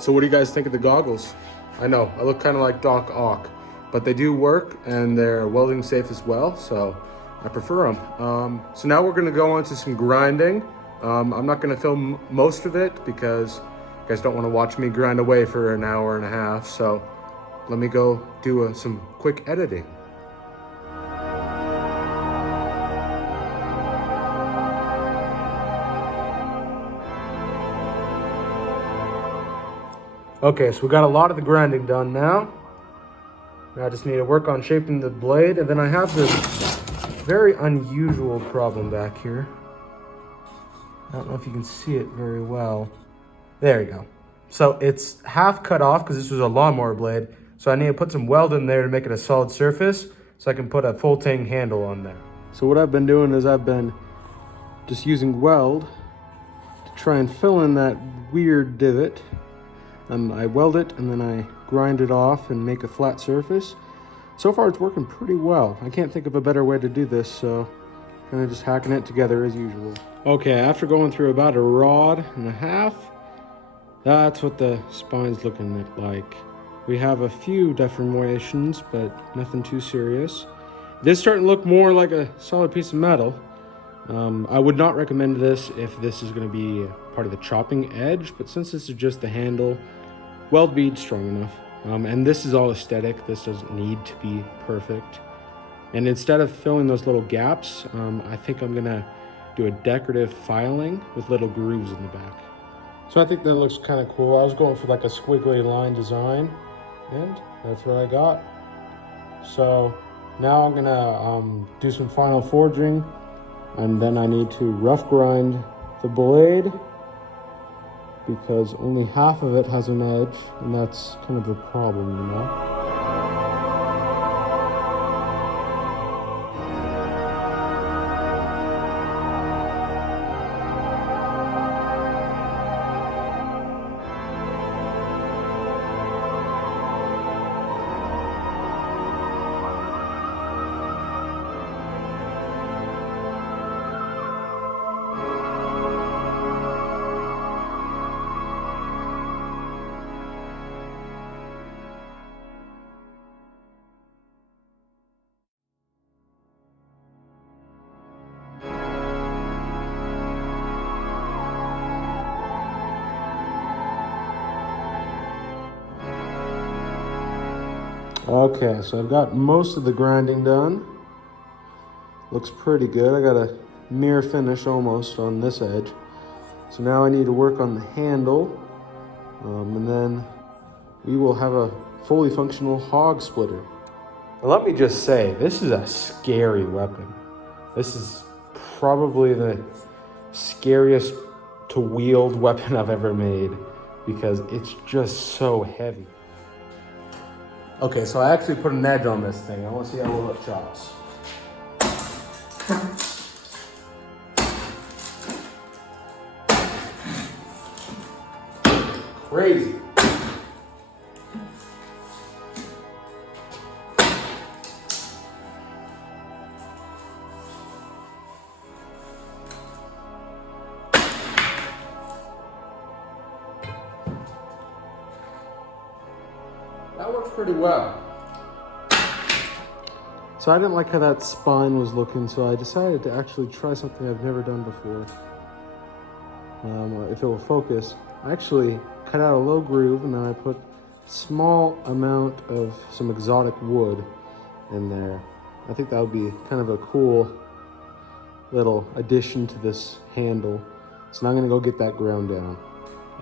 So what do you guys think of the goggles? I know, I look kind of like Doc Ock, but they do work and they're welding safe as well, so I prefer them. So now we're gonna go on to some grinding. I'm not gonna film most of it because you guys don't wanna watch me grind away for an hour and a half, so let me go do some quick editing. Okay, so we got a lot of the grinding done now. I just need to work on shaping the blade, and then I have this very unusual problem back here. I don't know if you can see it very well. There we go. So it's half cut off because this was a lawnmower blade. So I need to put some weld in there to make it a solid surface so I can put a full tang handle on there. So what I've been doing is I've been just using weld to try and fill in that weird divot. I weld it and then I grind it off and make a flat surface. So far it's working pretty well. I can't think of a better way to do this, so kind of just hacking it together as usual. Okay, after going through about a rod and a half, that's what the spine's looking like. We have a few deformations, but nothing too serious. This is starting to look more like a solid piece of metal. I would not recommend this if this is going to be part of the chopping edge, but since this is just the handle, weld bead strong enough. And this is all aesthetic. This doesn't need to be perfect. And instead of filling those little gaps, I think I'm gonna do a decorative filing with little grooves in the back. So I think that looks kind of cool. I was going for like a squiggly line design, and that's what I got. So now I'm gonna do some final forging, and then I need to rough grind the blade because only half of it has an edge, and that's kind of a problem, you know? Okay, so I've got most of the grinding done. Looks pretty good. I got a mirror finish almost on this edge. So now I need to work on the handle, and then we will have a fully functional hog splitter. Now let me just say, this is a scary weapon. This is probably the scariest to wield weapon I've ever made because it's just so heavy. Okay, so I actually put an edge on this thing. I want to see how well it chops. Crazy. That works pretty well. So I didn't like how that spine was looking, so I decided to actually try something I've never done before. If it will focus, I actually cut out a low groove and then I put a small amount of some exotic wood in there. I think that would be kind of a cool little addition to this handle. So now I'm gonna go get that ground down.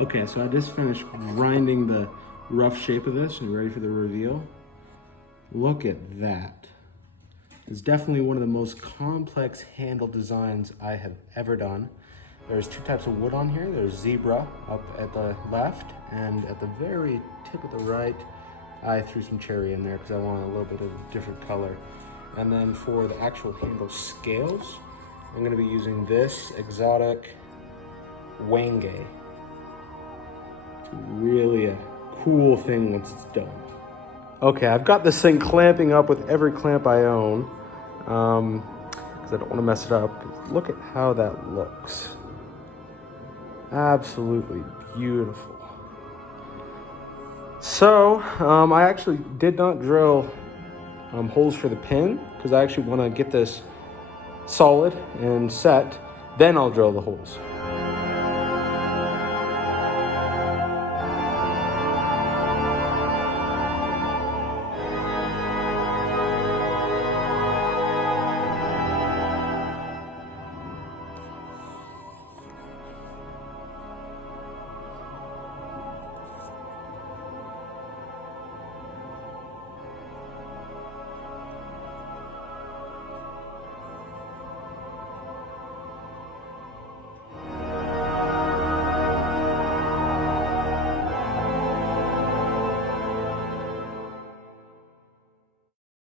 Okay, so I just finished grinding the rough shape of this and ready for the reveal. Look at that. It's definitely one of the most complex handle designs I have ever done. There's two types of wood on here. There's zebra up at the left, and at the very tip of the right, I threw some cherry in there because I wanted a little bit of a different color. And then for the actual handle scales, I'm gonna be using this exotic Wenge. It's really a cool thing once it's done. Okay, I've got this thing clamping up with every clamp I own because I don't want to mess it up. Look at how that looks. Absolutely beautiful. So I actually did not drill holes for the pin because I actually want to get this solid and set. Then I'll drill the holes.